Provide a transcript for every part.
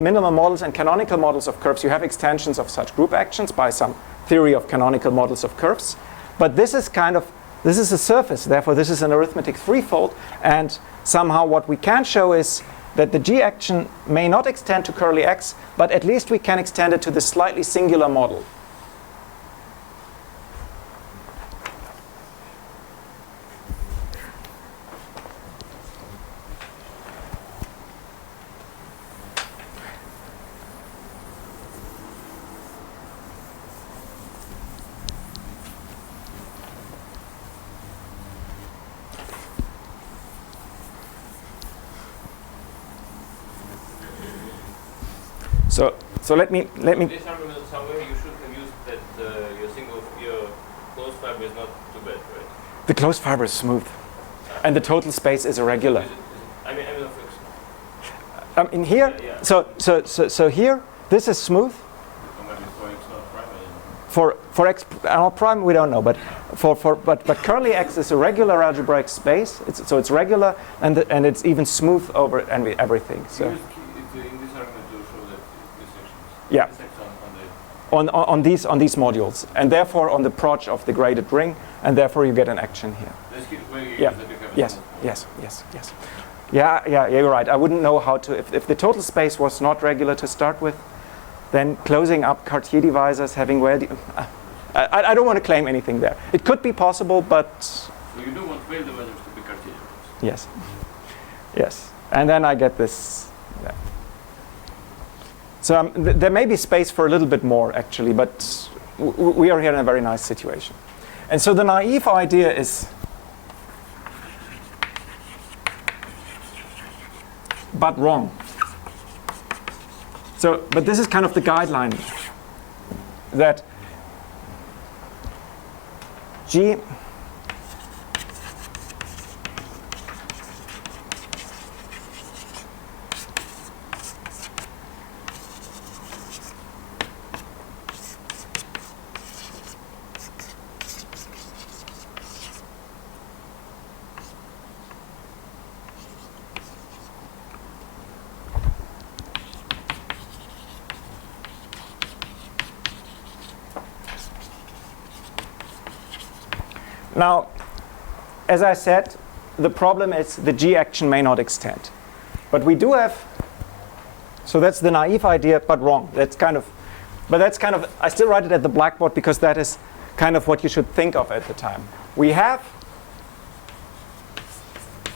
minimal models and canonical models of curves, you have extensions of such group actions by some theory of canonical models of curves. But this is this is a surface, therefore this is an arithmetic threefold, and somehow what we can show is that the G action may not extend to curly X, but at least we can extend it to this slightly singular model. So let me. This argument somewhere you should have used that your closed fiber is not too bad, right? The closed fiber is smooth, and the total space is irregular. I mean, In here, yeah. So here, this is smooth. For X prime, we don't know, but but curly X is a regular algebraic space. So it's regular, and it's even smooth over everything. So. In this argument to show that this section. Yeah. On On these modules, and therefore on the proj of the graded ring, and therefore you get an action here. Yeah. Yes. Yeah, you're right. I wouldn't know how to, if the total space was not regular to start with, then closing up Cartier divisors, having I don't want to claim anything there. It could be possible, but... So you do want Weil divisors to be Cartier divisors? Yes. And then I get this. Yeah. So there may be space for a little bit more, actually, but we are here in a very nice situation. And so the naive idea is, but wrong. So, but this is kind of the guideline that G Now, as I said, the problem is the G action may not extend. But we do have, so that's the naive idea, but wrong. That's kind of, I still write it at the blackboard because that is kind of what you should think of at the time. We have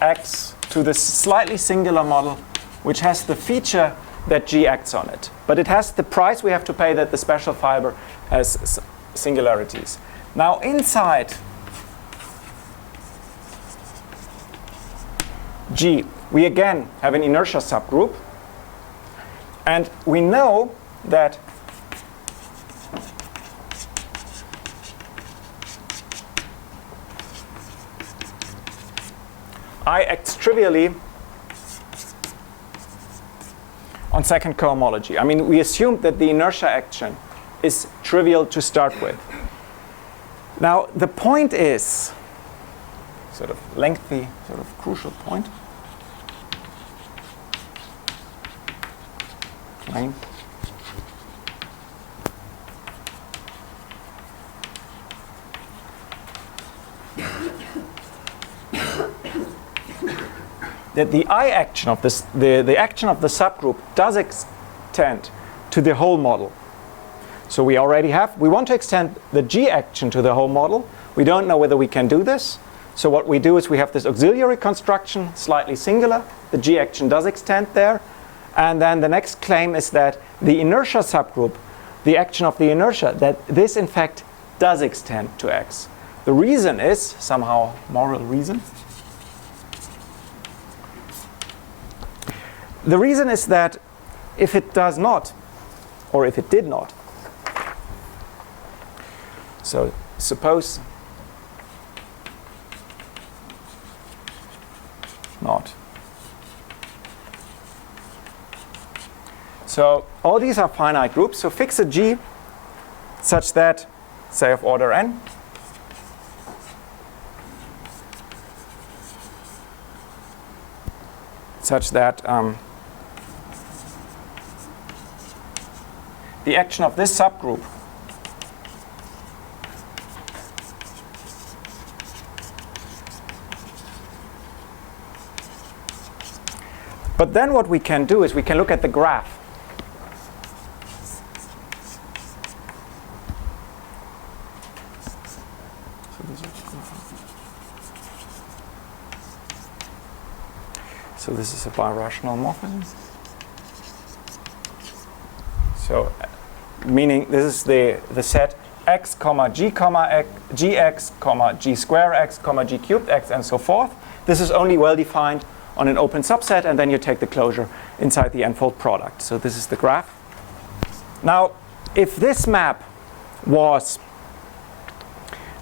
X to this slightly singular model, which has the feature that G acts on it. But it has the price we have to pay that the special fiber has singularities. Now inside G, we again have an inertia subgroup, and we know that I acts trivially on second cohomology. I mean, we assumed that the inertia action is trivial to start with. Now, the point is, sort of lengthy, sort of crucial point. Right. That the I action of this, the action of the subgroup does extend to the whole model. So we want to extend the G action to the whole model. We don't know whether we can do this. So what we do is we have this auxiliary construction, slightly singular. The G action does extend there. And then the next claim is that the inertia subgroup, the action of the inertia, that this in fact does extend to X. The reason is, somehow moral reason. The reason is that if it does not, or if it did not, so suppose not. So all these are finite groups. So fix a G such that, say, of order n, such that the action of this subgroup but then what we can do is we can look at the graph. So this is a birational morphism. So meaning this is the set x, comma g, comma x, gx, comma g square x, comma g cubed x, and so forth. This is only well defined on an open subset, and then you take the closure inside the n-fold product. So this is the graph. Now, if this map was,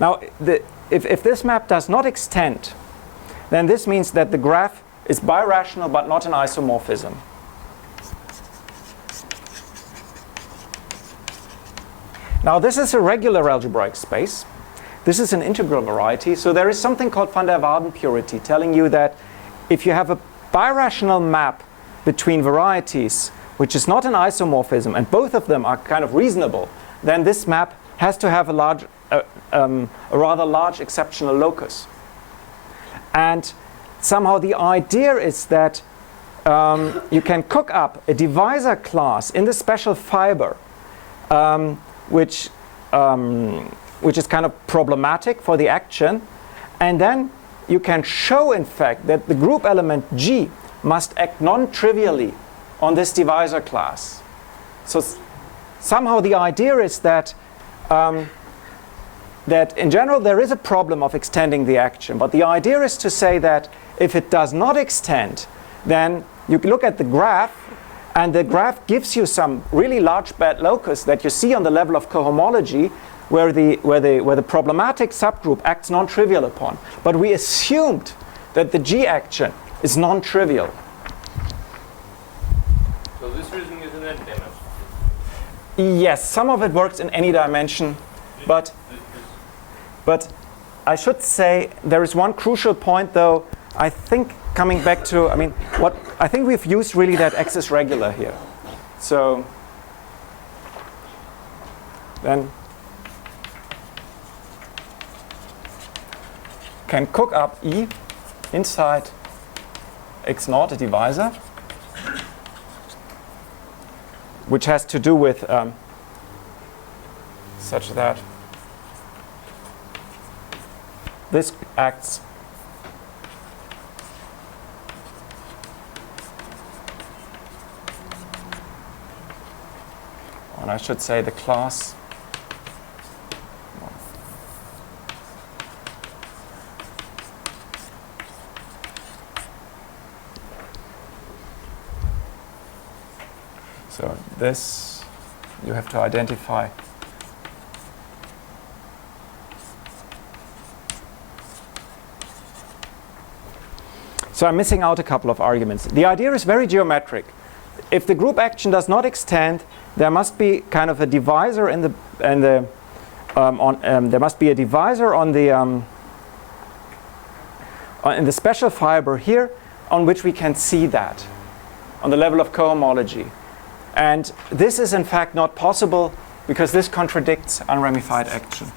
if this map does not extend, then this means that the graph is birational but not an isomorphism. Now this is a regular algebraic space. This is an integral variety, so there is something called van der Waals purity telling you that if you have a birational map between varieties which is not an isomorphism and both of them are kind of reasonable, then this map has to have a rather large exceptional locus. And somehow the idea is that you can cook up a divisor class in the special fiber which is kind of problematic for the action, and then you can show in fact that the group element G must act non-trivially on this divisor class. So somehow the idea is that that in general there is a problem of extending the action, but the idea is to say that if it does not extend, then you look at the graph, and the graph gives you some really large bad locus that you see on the level of cohomology, where the problematic subgroup acts non-trivial upon. But we assumed that the G action is non-trivial. So this reasoning is in any dimension? Yes, some of it works in any dimension, but I should say there is one crucial point though. I think coming back to, what I think we've used really that x is regular here. So then can cook up E inside x0, a divisor, which has to do with such that this acts on, I should say, the class so this you have to identify so I'm missing out a couple of arguments. The idea is very geometric. If the group action does not extend, there must be kind of a divisor in the there must be a divisor on the in the special fiber here on which we can see that on the level of cohomology. And this is in fact not possible because this contradicts unramified action.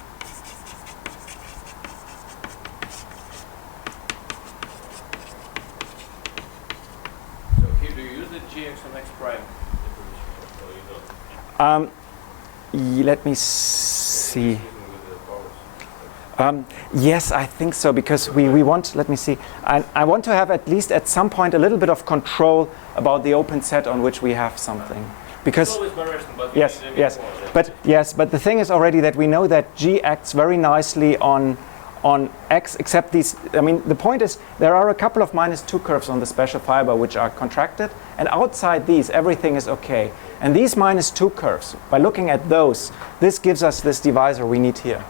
So here do you use the gx on x prime? Or you don't? Let me see. Yes, I think so, because we want, let me see, I want to have at least at some point a little bit of control about the open set on which we have something. Because it's always birational, but but the thing is already that we know that G acts very nicely on X, except these, the point is there are a couple of -2 curves on the special fiber which are contracted, and outside these everything is okay. And these -2 curves, by looking at those, this gives us this divisor we need here.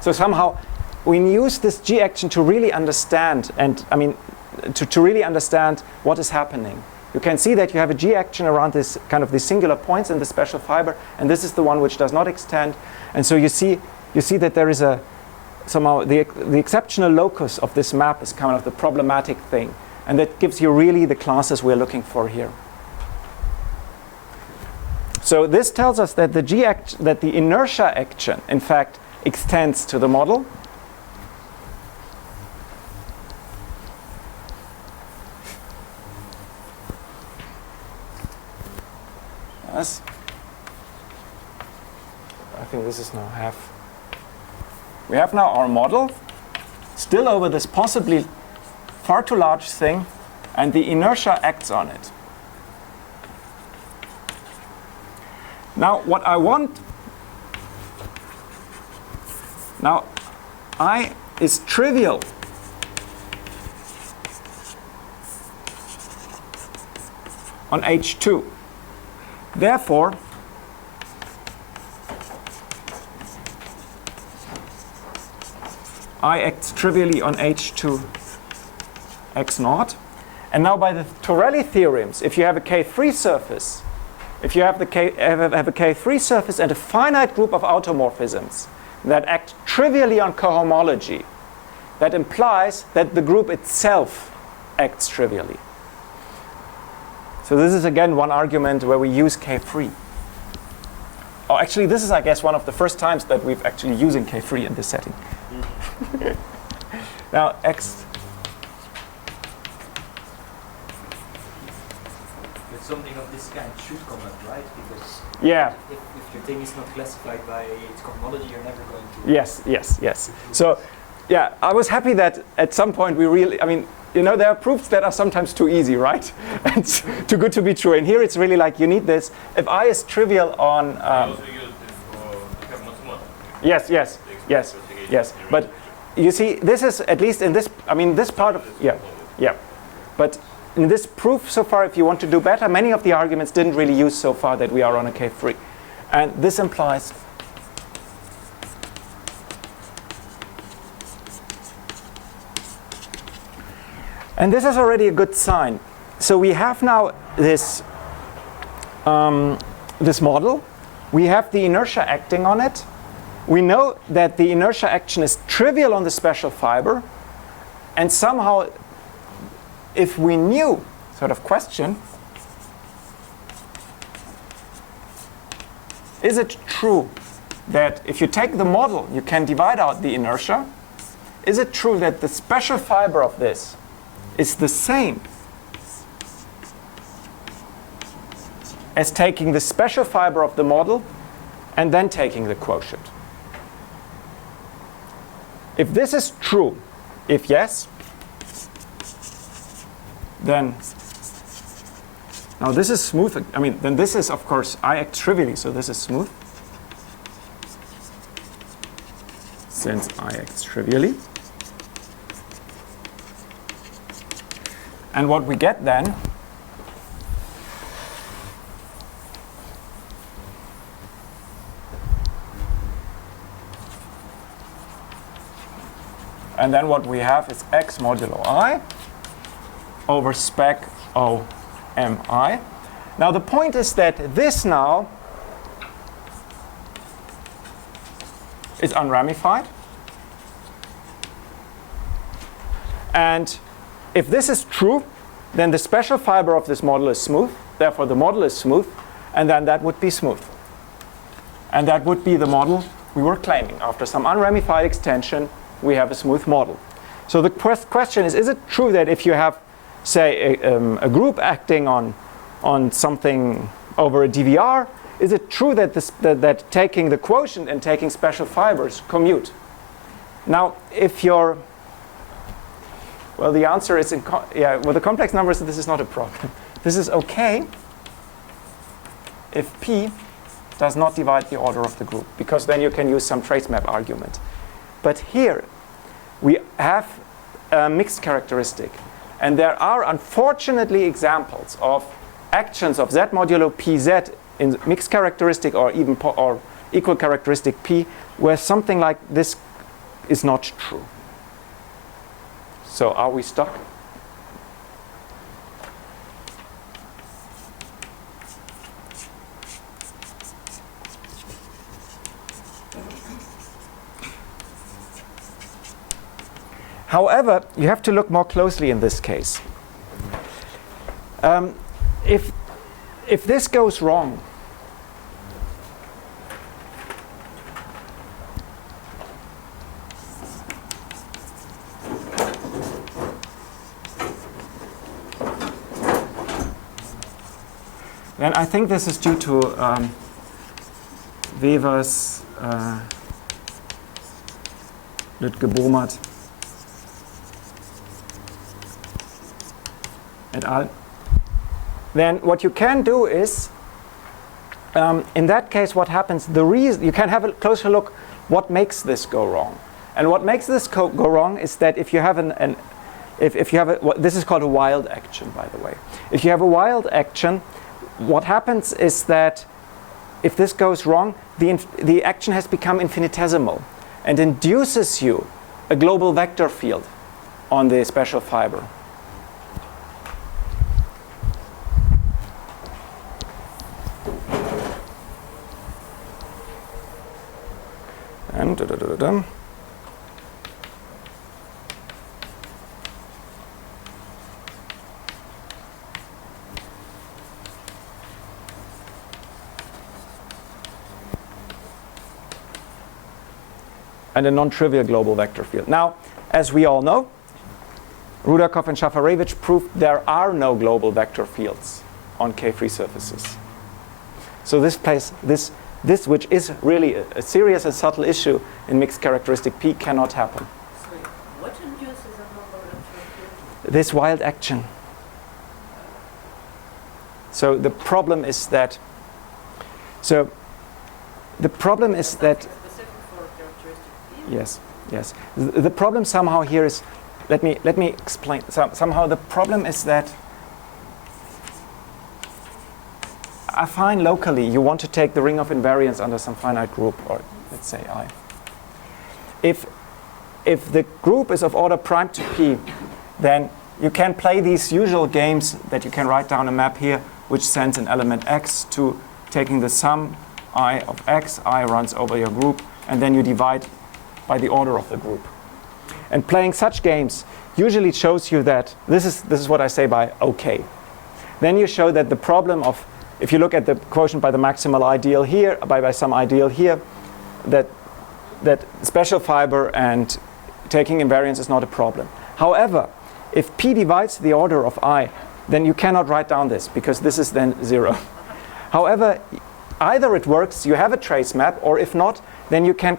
So somehow we use this G action to really understand, and to really understand what is happening. You can see that you have a G action around this kind of these singular points in the special fiber, and this is the one which does not extend. And so you see that there is somehow the exceptional locus of this map is kind of the problematic thing, and that gives you really the classes we're looking for here. So this tells us that the inertia action, in fact, extends to the model. Yes. I think this is now half. We have now our model, still over this possibly far too large thing, and the inertia acts on it. Now, what I want, now I is trivial. On H2. Therefore, I acts trivially on H2 x naught. And now by the Torelli theorems, if you have a K3 surface, if you have a K3 surface and a finite group of automorphisms that act trivially on cohomology, that implies that the group itself acts trivially. So this is again one argument where we use K3. Oh, actually, this is, I guess, one of the first times that we've actually using K3 in this setting. Now, X. But something of this kind should come up, right? Because Yeah. if your thing is not classified by its cohomology, you're never going to. Yes. So, yeah, I was happy that at some point we really, I mean, you know, there are proofs that are sometimes too easy, right? And too good to be true. And here it's really like you need this. If I is trivial on. I also use this for the Carnot Yes. But you see, this is at least in this. I mean, this part of yeah. But in this proof so far, if you want to do better, many of the arguments didn't really use so far that we are on a K3, and this implies. And this is already a good sign. So we have now this, this model. We have the inertia acting on it. We know that the inertia action is trivial on the special fiber. And somehow, if we knew, sort of question, is it true that if you take the model, you can divide out the inertia? Is it true that the special fiber of this is the same as taking the special fiber of the model and then taking the quotient? If this is true, if yes, then now this is smooth. I mean, then this is, of course, I act trivially, so this is smooth. Since I act trivially. And what we get then what we have is x modulo I over spec O mi. Now the point is that this now is unramified. And if this is true, then the special fiber of this model is smooth. Therefore, the model is smooth. And then that would be smooth. And that would be the model we were claiming. After some unramified extension, we have a smooth model. So the question is it true that if you have, say, a group acting on something over a DVR, is it true that, that taking the quotient and taking special fibers commute? Now, if you're well, the answer is, with the complex numbers, this is not a problem. This is okay if P does not divide the order of the group, because then you can use some trace map argument. But here, we have a mixed characteristic. And there are, unfortunately, examples of actions of Z modulo PZ in mixed characteristic or even or equal characteristic P, where something like this is not true. So are we stuck? However, you have to look more closely in this case. If this goes wrong, And I think this is due to Wevers, Liedtke, Bohmert, et al. Then what you can do is, in that case, what happens? You can have a closer look. What makes this go wrong? And what makes this go wrong is that if you have this is called a wild action, by the way. If you have a wild action, what happens is that if this goes wrong, the action has become infinitesimal and induces you a global vector field on the special fiber. And and a non-trivial global vector field. Now, as we all know, Rudakov and Shafarevich proved there are no global vector fields on K-free surfaces. So this which is really a serious and subtle issue in mixed characteristic P cannot happen. Sorry, what induces a global vector field? This wild action. So the problem is that Specific for characteristic P? yes. The problem somehow here is, let me explain. Somehow the problem is that affine locally, you want to take the ring of invariance under some finite group, or let's say I. If the group is of order prime to P, then you can play these usual games that you can write down a map here, which sends an element x to taking the sum I of x, I runs over your group, and then you divide by the order of the group. And playing such games usually shows you that this is what I say by OK. Then you show that the problem of, if you look at the quotient by the maximal ideal here, by some ideal here, that special fiber and taking invariance is not a problem. However, if P divides the order of I, then you cannot write down this, because this is then 0. However, either it works, you have a trace map, or if not, then you can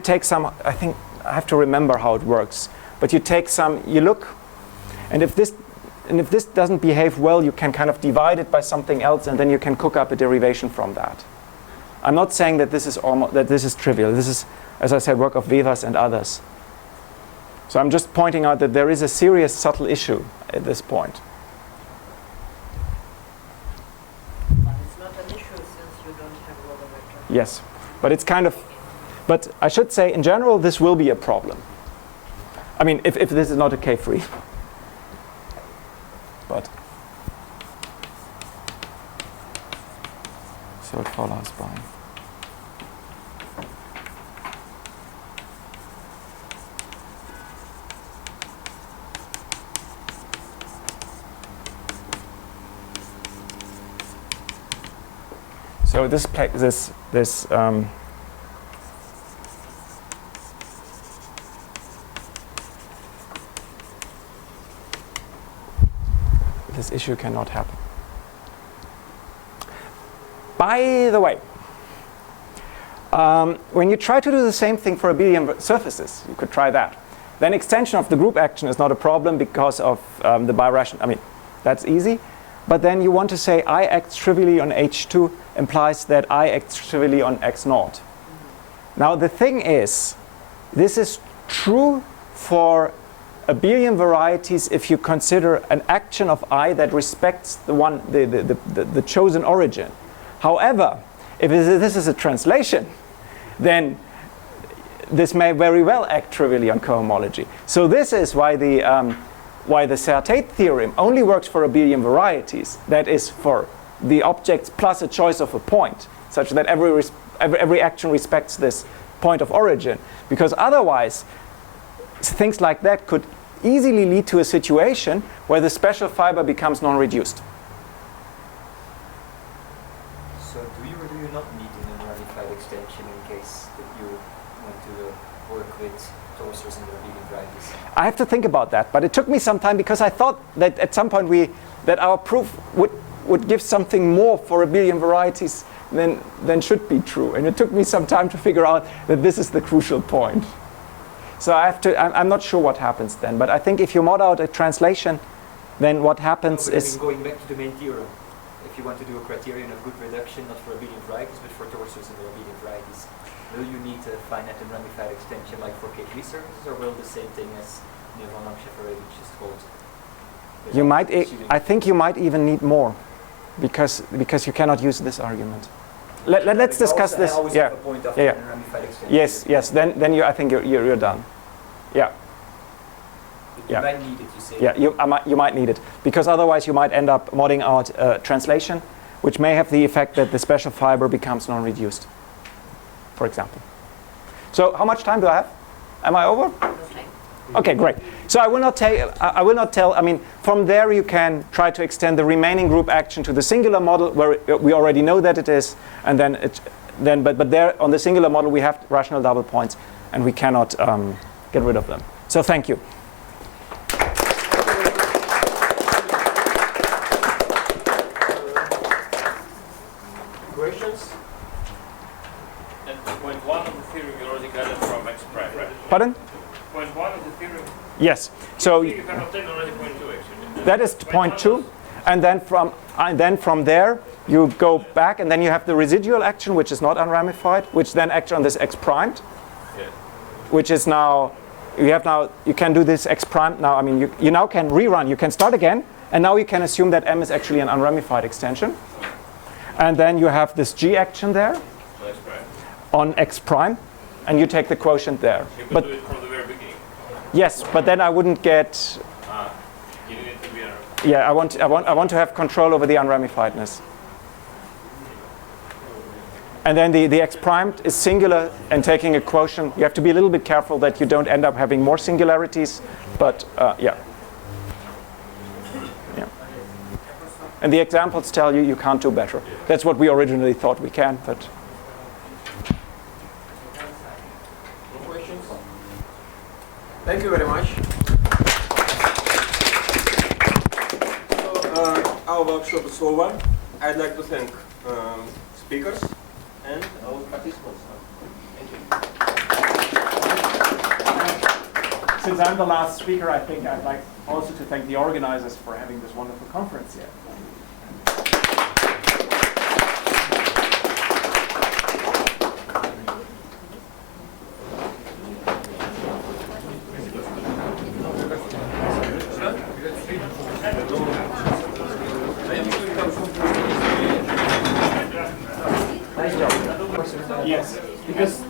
take some, I think I have to remember how it works, but you take some, you look, and if this doesn't behave well, you can kind of divide it by something else, and then you can cook up a derivation from that. I'm not saying that this is trivial. This is, as I said, work of Wevers and others. So I'm just pointing out that there is a serious subtle issue at this point. But it's not an issue since you don't have a global vector. Yes, but it's kind of, but I should say in general this will be a problem. I mean, if this is not a K-free. But so it follows by. So this issue cannot happen. By the way, when you try to do the same thing for abelian surfaces, you could try that. Then extension of the group action is not a problem because of the birational. I mean, that's easy. But then you want to say I acts trivially on H2 implies that I acts trivially on X0. Now the thing is, this is true for abelian varieties if you consider an action of I that respects the chosen origin. However, if this is a translation, then this may very well act trivially on cohomology. So this is why the Serre-Tate theorem only works for abelian varieties. That is, for the objects plus a choice of a point, such that every action respects this point of origin. Because otherwise, things like that could easily lead to a situation where the special fiber becomes non-reduced. So do you or do you not need an unramified extension in case that you want to work with toasters and abelian varieties? I have to think about that, but it took me some time because I thought that at some point that our proof would give something more for a billion varieties than should be true. And it took me some time to figure out that this is the crucial point. So I'm not sure what happens then, but I think if you mod out a translation, then what happens is... going back to the main theorem, if you want to do a criterion of good reduction, not for abelian varieties, but for torsors and abelian varieties, will you need a finite and ramified extension like for K3 surfaces, or will the same thing as Newman-Lamsheff-Aravich just hold? You might, I think you might even need more, because you cannot use this argument. Let's discuss this. Yeah. Yeah. Yes. Then I think you're done. Yeah. You might need it, you say. Yeah, you might need it, because otherwise you might end up modding out translation, which may have the effect that the special fiber becomes non-reduced, for example. So how much time do I have? Am I over? Okay, great. So I will not tell. I mean, from there you can try to extend the remaining group action to the singular model, where we already know that it is, and but there on the singular model we have rational double points, and we cannot get rid of them. So thank you. Questions? And point 1 of the theorem you already got it from X prime, right? Pardon? Point 1 of the theorem. Yes. So You can obtain already point 2 actually. that is point 2, and then from there you go back, and then you have the residual action, which is not unramified, which then acts on this X primed, Yeah. which is now you can do this X prime now. I mean, you now can rerun. You can start again, and now you can assume that M is actually an unramified extension, and then you have this G action there So X prime. on X prime, and you take the quotient there. You could But do it from the very beginning. yes, but then I wouldn't get. You need it to be a... Yeah, I want to have control over the unramifiedness. And then the X primed is singular and taking a quotient. You have to be a little bit careful that you don't end up having more singularities, but yeah. And the examples tell you can't do better. That's what we originally thought we can, but... No questions? Thank you very much. So, our workshop is over. I'd like to thank speakers and our participants. Thank you. Since I'm the last speaker, I think I'd like also to thank the organizers for having this wonderful conference here. Yes, because